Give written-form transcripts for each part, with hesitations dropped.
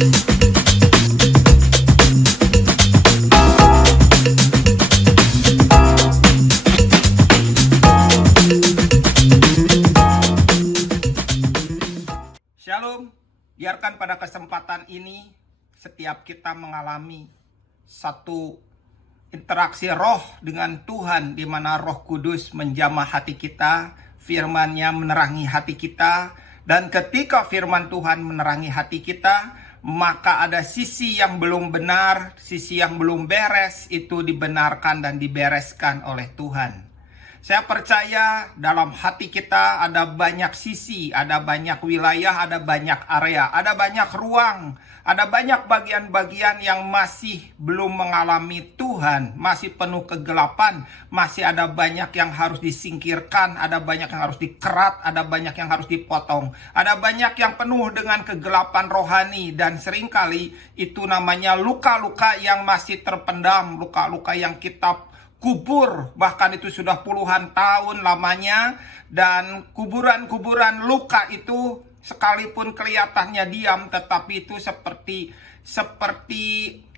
Shalom, biarkan pada kesempatan ini setiap kita mengalami satu interaksi roh dengan Tuhan, di mana Roh Kudus menjamah hati kita, firman-Nya menerangi hati kita, dan ketika firman Tuhan menerangi hati kita, maka ada sisi yang belum benar, sisi yang belum beres, itu dibenarkan dan dibereskan oleh Tuhan. Saya percaya dalam hati kita ada banyak sisi, ada banyak wilayah, ada banyak area, ada banyak ruang, ada banyak bagian-bagian yang masih belum mengalami Tuhan, masih penuh kegelapan, masih ada banyak yang harus disingkirkan, ada banyak yang harus dikerat, ada banyak yang harus dipotong, ada banyak yang penuh dengan kegelapan rohani, dan seringkali itu namanya luka-luka yang masih terpendam, luka-luka yang kita kubur, bahkan itu sudah puluhan tahun lamanya, dan kuburan-kuburan luka itu sekalipun kelihatannya diam, tetapi itu seperti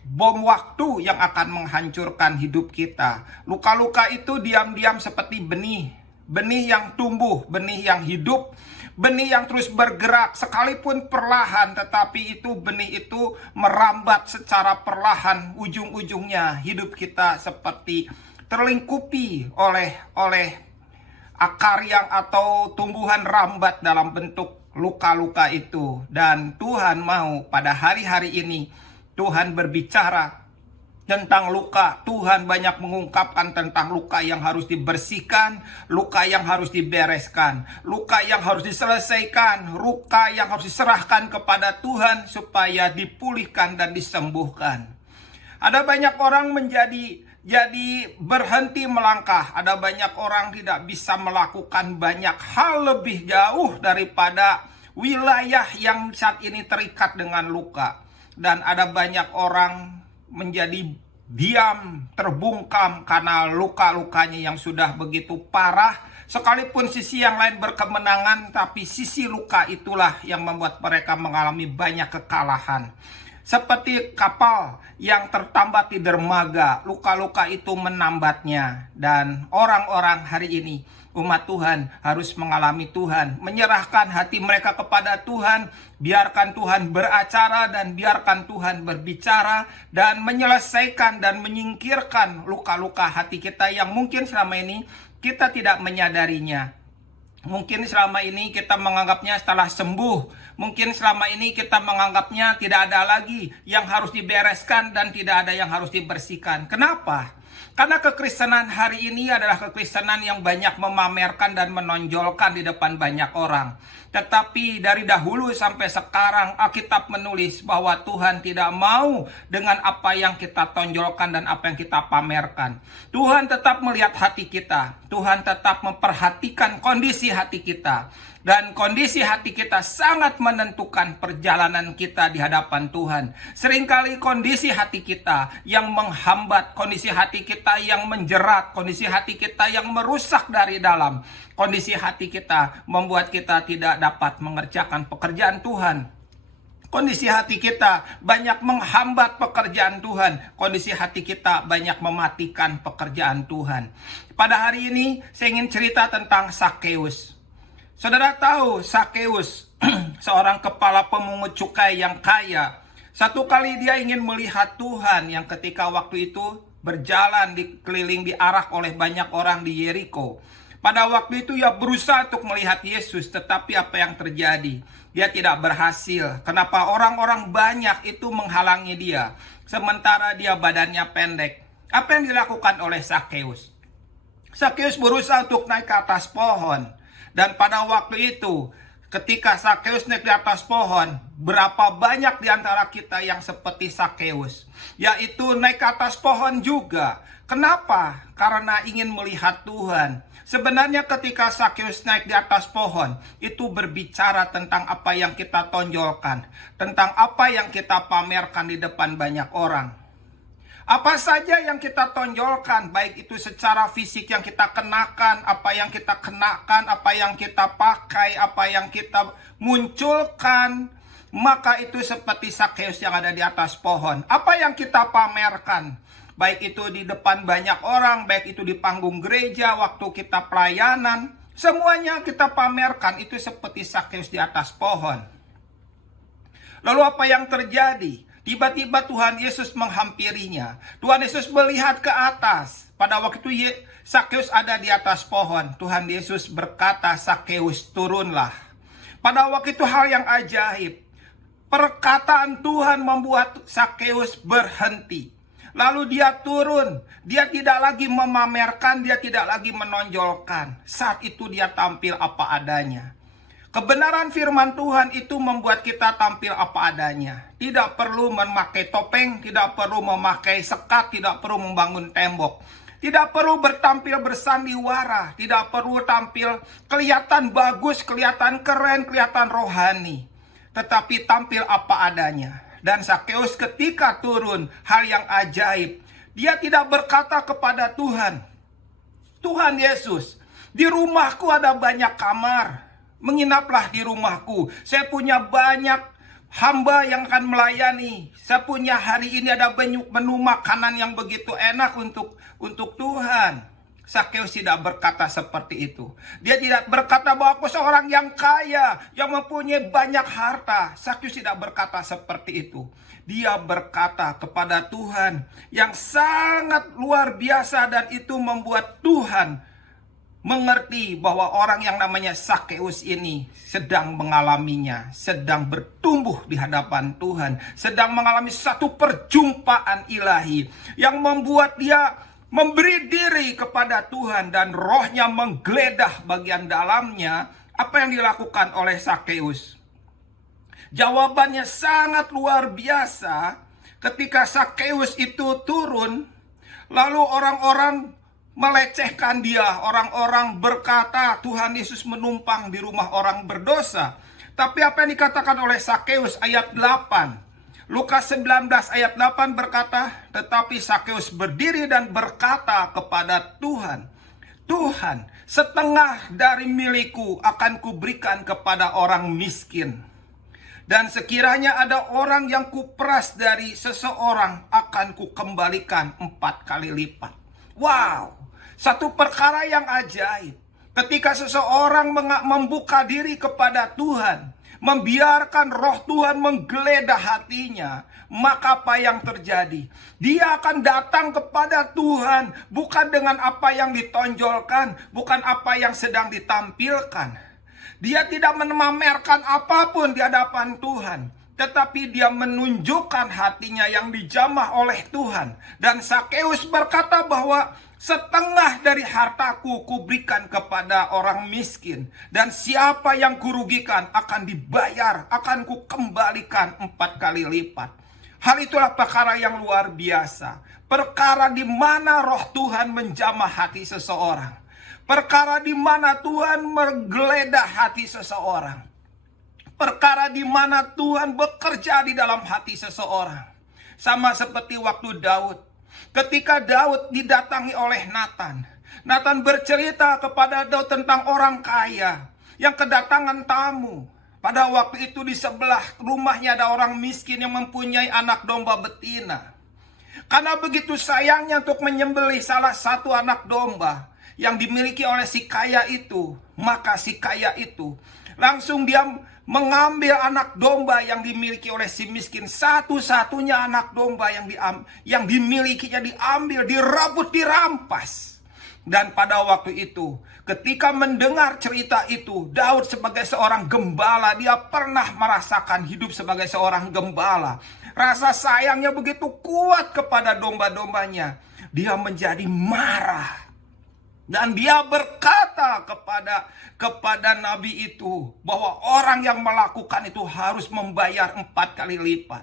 bom waktu yang akan menghancurkan hidup kita. Luka-luka itu diam-diam seperti benih yang tumbuh, benih yang hidup, benih yang terus bergerak sekalipun perlahan, tetapi itu benih itu merambat secara perlahan. Ujung-ujungnya hidup kita seperti terlingkupi oleh akar yang atau tumbuhan rambat dalam bentuk luka-luka itu. Dan Tuhan mau pada hari-hari ini Tuhan berbicara tentang luka. Tuhan banyak mengungkapkan tentang luka yang harus dibersihkan, luka yang harus dibereskan, luka yang harus diselesaikan, luka yang harus diserahkan kepada Tuhan supaya dipulihkan dan disembuhkan. Ada banyak orang menjadi berhenti melangkah. Ada banyak orang tidak bisa melakukan banyak hal lebih jauh daripada wilayah yang saat ini terikat dengan luka. Dan ada banyak orang menjadi diam, terbungkam karena luka-lukanya yang sudah begitu parah. Sekalipun sisi yang lain berkemenangan, tapi sisi luka itulah yang membuat mereka mengalami banyak kekalahan. Seperti kapal yang tertambat di dermaga, luka-luka itu menambatnya. Dan orang-orang hari ini, umat Tuhan, harus mengalami Tuhan, menyerahkan hati mereka kepada Tuhan, biarkan Tuhan beracara dan biarkan Tuhan berbicara, dan menyelesaikan dan menyingkirkan luka-luka hati kita yang mungkin selama ini kita tidak menyadarinya. Mungkin selama ini kita menganggapnya setelah sembuh. Mungkin selama ini kita menganggapnya tidak ada lagi yang harus dibereskan dan tidak ada yang harus dibersihkan. Kenapa? Karena kekristenan hari ini adalah kekristenan yang banyak memamerkan dan menonjolkan di depan banyak orang. Tetapi dari dahulu sampai sekarang Alkitab menulis bahwa Tuhan tidak mau dengan apa yang kita tonjolkan dan apa yang kita pamerkan. Tuhan tetap melihat hati kita. Tuhan tetap memperhatikan kondisi hati kita. Dan kondisi hati kita sangat menentukan perjalanan kita di hadapan Tuhan. Seringkali kondisi hati kita yang menghambat, kondisi hati kita yang menjerat, kondisi hati kita yang merusak dari dalam. Kondisi hati kita membuat kita tidak dapat mengerjakan pekerjaan Tuhan. Kondisi hati kita banyak menghambat pekerjaan Tuhan. Kondisi hati kita banyak mematikan pekerjaan Tuhan. Pada hari ini saya ingin cerita tentang Sakeus. Saudara tahu Sakeus, seorang kepala pemungut cukai yang kaya. Satu kali dia ingin melihat Tuhan, yang ketika waktu itu berjalan keliling diarak oleh banyak orang di Yeriko. Pada waktu itu ia berusaha untuk melihat Yesus, tetapi apa yang terjadi? Dia tidak berhasil. Kenapa? Orang-orang banyak itu menghalangi dia, sementara dia badannya pendek. Apa yang dilakukan oleh Sakeus? Sakeus berusaha untuk naik ke atas pohon. Dan pada waktu itu, ketika Sakeus naik di atas pohon, berapa banyak di antara kita yang seperti Sakeus, yaitu naik ke atas pohon juga. Kenapa? Karena ingin melihat Tuhan. Sebenarnya ketika Sakeus naik di atas pohon, itu berbicara tentang apa yang kita tonjolkan, tentang apa yang kita pamerkan di depan banyak orang. Apa saja yang kita tonjolkan, baik itu secara fisik yang kita kenakan, apa yang kita pakai, apa yang kita munculkan, maka itu seperti Sakeus yang ada di atas pohon. Apa yang kita pamerkan, baik itu di depan banyak orang, baik itu di panggung gereja, waktu kita pelayanan, semuanya kita pamerkan itu seperti Sakeus di atas pohon. Lalu apa yang terjadi? Tiba-tiba Tuhan Yesus menghampirinya. Tuhan Yesus melihat ke atas. Pada waktu itu Sakeus ada di atas pohon. Tuhan Yesus berkata, Sakeus, turunlah. Pada waktu itu hal yang ajaib. Perkataan Tuhan membuat Sakeus berhenti. Lalu dia turun. Dia tidak lagi memamerkan, dia tidak lagi menonjolkan. Saat itu dia tampil apa adanya. Kebenaran firman Tuhan itu membuat kita tampil apa adanya. Tidak perlu memakai topeng, tidak perlu memakai sekat, tidak perlu membangun tembok. Tidak perlu bertampil bersandiwara, tidak perlu tampil kelihatan bagus, kelihatan keren, kelihatan rohani. Tetapi tampil apa adanya. Dan Sakeus ketika turun, hal yang ajaib. Dia tidak berkata kepada Tuhan, Tuhan Yesus, di rumahku ada banyak kamar. Menginaplah di rumahku. Saya punya banyak hamba yang akan melayani. Saya punya hari ini ada menu makanan yang begitu enak untuk Tuhan. Sakeus tidak berkata seperti itu. Dia tidak berkata bahwa aku seorang yang kaya, yang mempunyai banyak harta. Sakeus tidak berkata seperti itu. Dia berkata kepada Tuhan yang sangat luar biasa, dan itu membuat Tuhan mengerti bahwa orang yang namanya Sakeus ini sedang mengalaminya, sedang bertumbuh di hadapan Tuhan, sedang mengalami satu perjumpaan ilahi yang membuat dia memberi diri kepada Tuhan, dan rohnya menggeledah bagian dalamnya. Apa yang dilakukan oleh Sakeus? Jawabannya sangat luar biasa. Ketika Sakeus itu turun, lalu orang-orang melecehkan dia. Orang-orang berkata Tuhan Yesus menumpang di rumah orang berdosa. Tapi apa yang dikatakan oleh Sakeus ayat 8? Lukas 19 ayat 8 berkata, tetapi Sakeus berdiri dan berkata kepada Tuhan, Tuhan, setengah dari milikku akan kuberikan kepada orang miskin. Dan sekiranya ada orang yang kuperas dari seseorang, akan kukembalikan 4 kali lipat. Wow, satu perkara yang ajaib. Ketika seseorang membuka diri kepada Tuhan, membiarkan roh Tuhan menggeledah hatinya, maka apa yang terjadi? Dia akan datang kepada Tuhan bukan dengan apa yang ditonjolkan, bukan apa yang sedang ditampilkan. Dia tidak memamerkan apapun di hadapan Tuhan, tetapi dia menunjukkan hatinya yang dijamah oleh Tuhan. Dan Sakeus berkata bahwa setengah dari hartaku kuberikan kepada orang miskin, dan siapa yang kurugikan akan dibayar, akan kukembalikan 4 kali lipat. Hal itulah perkara yang luar biasa. Perkara di mana roh Tuhan menjamah hati seseorang. Perkara di mana Tuhan menggeledah hati seseorang. Perkara di mana Tuhan bekerja di dalam hati seseorang. Sama seperti waktu Daud. Ketika Daud didatangi oleh Nathan, Nathan bercerita kepada Daud tentang orang kaya yang kedatangan tamu. Pada waktu itu di sebelah rumahnya ada orang miskin yang mempunyai anak domba betina. Karena begitu sayangnya untuk menyembelih salah satu anak domba yang dimiliki oleh si kaya itu, maka si kaya itu langsung dia mengambil anak domba yang dimiliki oleh si miskin. Satu-satunya anak domba yang dimilikinya diambil, dirabut, dirampas. Dan pada waktu itu, ketika mendengar cerita itu, Daud sebagai seorang gembala, dia pernah merasakan hidup sebagai seorang gembala. Rasa sayangnya begitu kuat kepada domba-dombanya. Dia menjadi marah. Dan dia berkata kepada nabi itu bahwa orang yang melakukan itu harus membayar 4 kali lipat.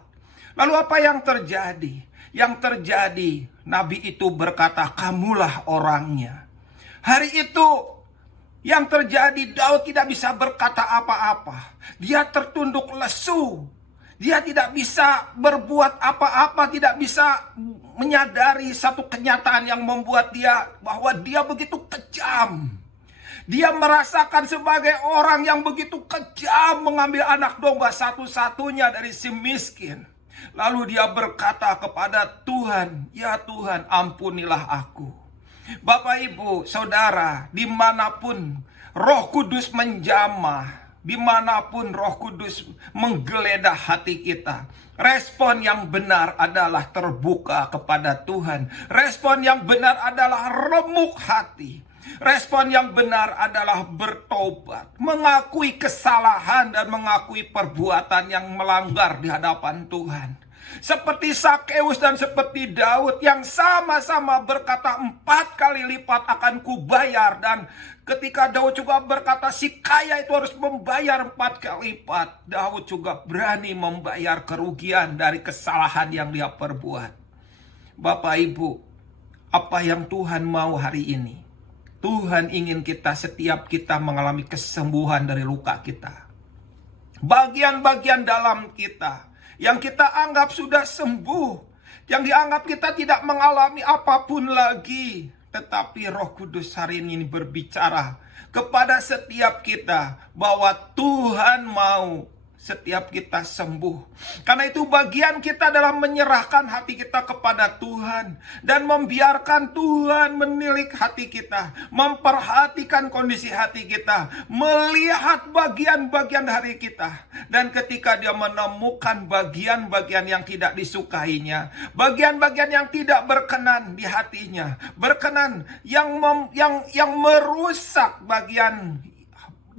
Lalu apa yang terjadi? Yang terjadi, nabi itu berkata, kamulah orangnya. Hari itu yang terjadi, Daud tidak bisa berkata apa-apa. Dia tertunduk lesu. Dia tidak bisa berbuat apa-apa, tidak bisa menyadari satu kenyataan yang membuat dia bahwa dia begitu kejam. Dia merasakan sebagai orang yang begitu kejam mengambil anak domba satu-satunya dari si miskin. Lalu dia berkata kepada Tuhan, "Ya Tuhan, ampunilah aku." Bapak, Ibu, Saudara, dimanapun Roh Kudus menjamah, dimanapun Roh Kudus menggeledah hati kita, respon yang benar adalah terbuka kepada Tuhan. Respon yang benar adalah remuk hati. Respon yang benar adalah bertobat, mengakui kesalahan dan mengakui perbuatan yang melanggar di hadapan Tuhan. Seperti Sakeus dan seperti Daud yang sama-sama berkata 4 kali lipat akan kubayar. Dan ketika Daud juga berkata si kaya itu harus membayar 4 kali lipat, Daud juga berani membayar kerugian dari kesalahan yang dia perbuat. Bapak, Ibu, apa yang Tuhan mau hari ini? Tuhan ingin setiap kita mengalami kesembuhan dari luka kita. Bagian-bagian dalam kita yang kita anggap sudah sembuh, yang dianggap kita tidak mengalami apapun lagi. Tetapi Roh Kudus hari ini berbicara kepada setiap kita bahwa Tuhan mau setiap kita sembuh. Karena itu bagian kita dalam menyerahkan hati kita kepada Tuhan dan membiarkan Tuhan menilik hati kita, memperhatikan kondisi hati kita, melihat bagian-bagian dari kita. Dan ketika dia menemukan bagian-bagian yang tidak disukainya, bagian-bagian yang tidak berkenan di hatinya, berkenan yang merusak bagian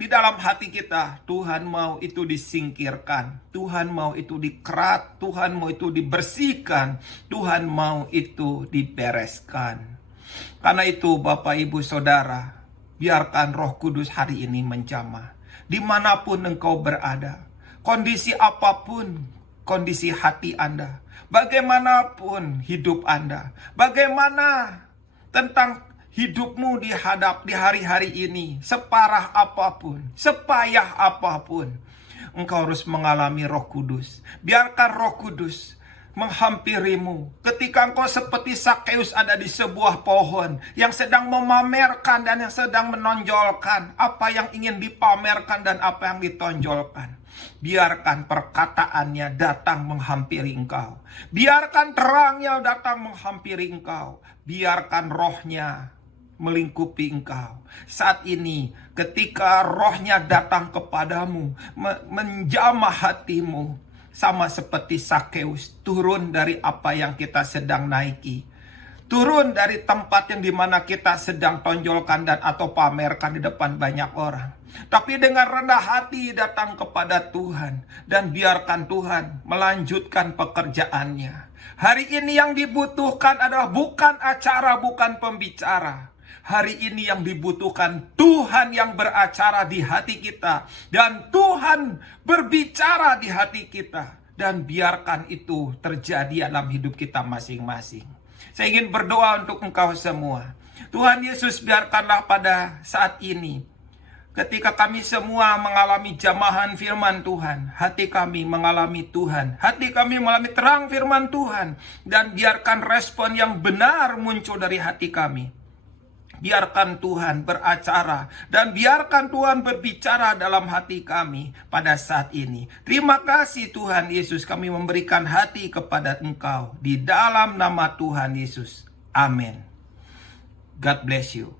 di dalam hati kita, Tuhan mau itu disingkirkan, Tuhan mau itu dikerat, Tuhan mau itu dibersihkan, Tuhan mau itu dibereskan. Karena itu Bapak, Ibu, Saudara, biarkan Roh Kudus hari ini menjamah. Dimanapun engkau berada, kondisi apapun, kondisi hati Anda, bagaimanapun hidup Anda, bagaimana tentang hidupmu di hari-hari ini, separah apapun, sepayah apapun, engkau harus mengalami Roh Kudus. Biarkan Roh Kudus menghampirimu. Ketika engkau seperti Sakeus ada di sebuah pohon yang sedang memamerkan dan yang sedang menonjolkan apa yang ingin dipamerkan dan apa yang ditonjolkan, biarkan perkataannya datang menghampiri engkau. Biarkan terangnya datang menghampiri engkau. Biarkan rohnya melingkupi engkau. Saat ini ketika rohnya datang kepadamu, menjamah hatimu, sama seperti Sakeus, turun dari apa yang kita sedang naiki, turun dari tempat yang dimana kita sedang tonjolkan dan atau pamerkan di depan banyak orang, tapi dengan rendah hati datang kepada Tuhan dan biarkan Tuhan melanjutkan pekerjaannya. Hari ini yang dibutuhkan adalah bukan acara, bukan pembicara. Hari ini yang dibutuhkan Tuhan yang beracara di hati kita, dan Tuhan berbicara di hati kita, dan biarkan itu terjadi dalam hidup kita masing-masing. Saya ingin berdoa untuk engkau semua. Tuhan Yesus, biarkanlah pada saat ini, ketika kami semua mengalami jamahan firman Tuhan, hati kami mengalami Tuhan, hati kami mengalami terang firman Tuhan, dan biarkan respon yang benar muncul dari hati kami. Biarkan Tuhan beracara dan biarkan Tuhan berbicara dalam hati kami pada saat ini. Terima kasih Tuhan Yesus, kami memberikan hati kepada Engkau di dalam nama Tuhan Yesus. Amin. God bless you.